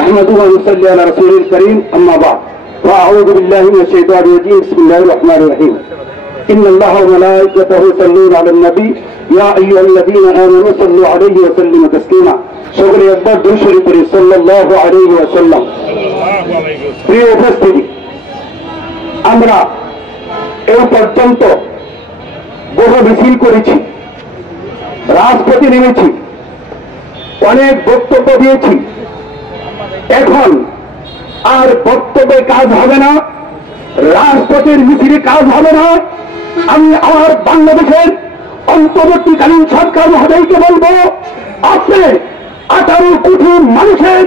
أحمده ونصلي على رسوله الكريم أما بعد وأعوذ بالله من الشيطان الرجيم بسم الله الرحمن الرحيم إن الله وملائكته يصلون على النبي يا أيها الذين آمنوا صلوا عليه وسلموا تسليما সকলে একবার দুরূদ শরীফ পড়ি সাল্লাল্লাহু আলাইহি ওয়াসাল্লাম। প্রিয় উপস্থিতি, আমরা এই পর্যন্ত বহু মিছিল করেছি, রাজপথে নেমেছি, অনেক বক্তব্য দিয়েছি। এখন আর বক্তব্যে কাজ হবে না, রাজপথের মিছিলে কাজ হবে না। আমি আমার বাংলাদেশের অন্তর্বর্তীকালীন সরকার মহোদয়কে বলবো, আপনি 18 কোটি মানুষের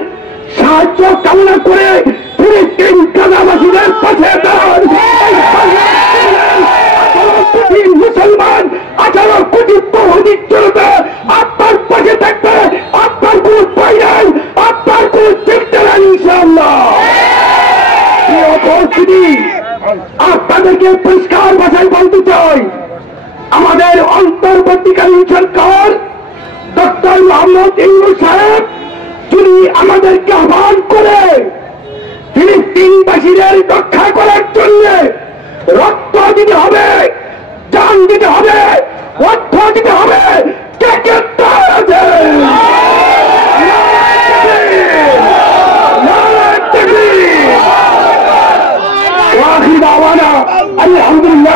সাহায্য কামনা করে ফিলিস্তিন গাজাবাসীদের পাশে দাঁড়ান। 18 কোটি মুসলমান, 18 কোটি তৌহিদি জনতা আপনার পাশে থাকবে। আপনার কোন ভয় নাই, আপনার কোন চিন্তা নাই ইনশাআল্লাহ। এই উপস্থিতি আপনাদেরকে পরিষ্কার ভাষায় বলতে চাই, আমাদের অন্তর্বর্তীকালীন সরকার ডক্টর মোহাম্মদ ইউনূস সাহেব যদি আমাদেরকে আহ্বান করে ফিলিস্তিনবাসীদের রক্ষা করার জন্য রক্ত দিতে হবে, জান দিতে হবে, অর্থ দিতে হবে, কে কে তৈরি আছে? আলহামদুলিল্লাহ।